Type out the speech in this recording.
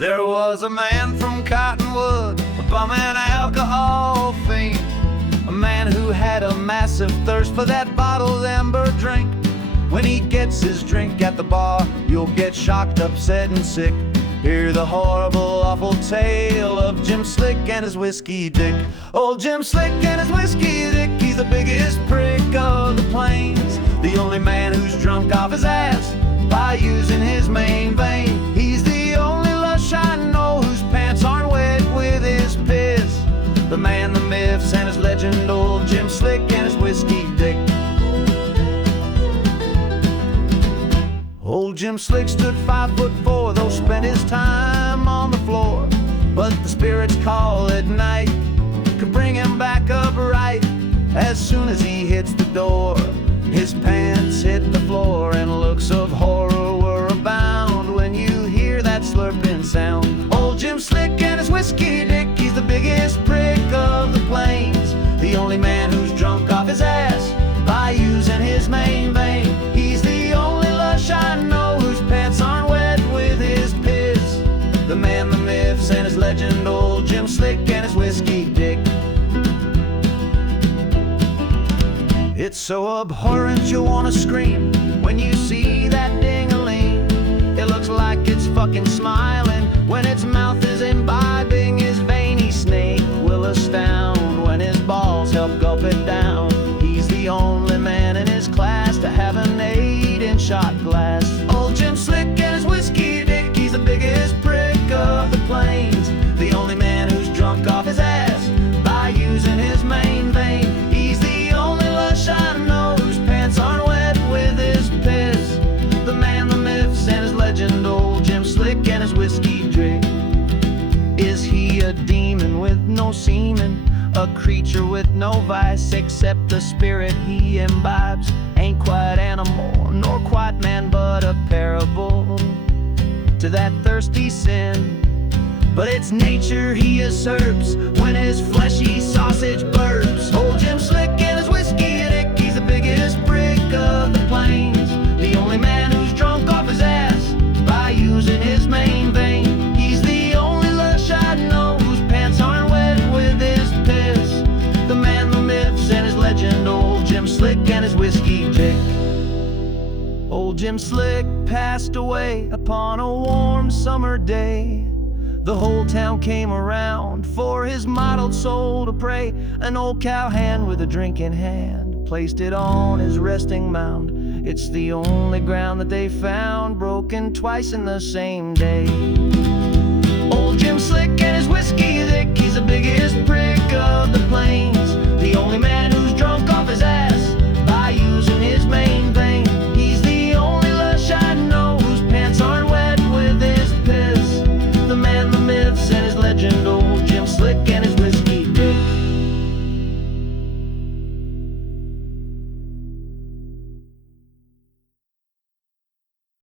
There was a man from Cottonwood, a bum and alcohol fiend, a man who had a massive thirst for that bottled amber drink. When he gets his drink at the bar, you'll get shocked, upset, and sick. Hear the horrible, awful tale of Jim Slick and his whiskey dick. Old Jim Slick and his whiskey dick, he's the biggest prick of the plains, the only man who's drunk off his ass by using his main vein. He's the only lush I know whose pants aren't wet with his piss. The man, the myths, and his legend, old Jim Slick and his whiskey dick. Old Jim Slick stood 5'4", though spent his time on the floor. But the spirit's call at night could bring him back upright. As soon as he hits the door, his pants hit the floor, and looks of horror were abound when you hear that slurping sound. Old Jim Slick and his whiskey dick, he's the biggest prick of the plains, the only man who's drunk off his ass by using his main vein. He's the only lush I know whose pants aren't wet with his piss. The man, the myths, and his legend, old Jim Slick and his whiskey dick. It's so abhorrent you wanna scream when you see that ding-a-ling. It looks like it's fucking smiling when its mouth is imbibing his veiny snake. Will astound when his balls help gulp it down. He's the only man in his class to have an 8-inch shot glass. Old Jim Slick and his whiskey dick, he's the biggest prick of the plains, the only man who's drunk off his ass by using his main vein. He's the only lush I know whose pants aren't wet with his piss. The man, the myths, and his legend, old Jim Slick and his whiskey dick. Is he a demon with no semen, a creature with no vice except the spirit he imbibes? Ain't quite animal nor quite man, but a parable to that thirsty sin. But it's nature he usurps when his fleshy sausage burps. Old Jim Slick and his whiskey dick, he's the biggest prick of the plains, the only man who's drunk off his ass by using his main vein. He's the only lush I know whose pants aren't wet with his piss. The man, the myths, and his legend, old Jim Slick and his whiskey dick. Old Jim Slick passed away upon a warm summer day. The whole town came around for his mottled soul to pray. An old cowhand with a drink in hand placed it on his resting mound. It's the only ground that they found broken twice in the same day. Old Jim Slick and his whiskey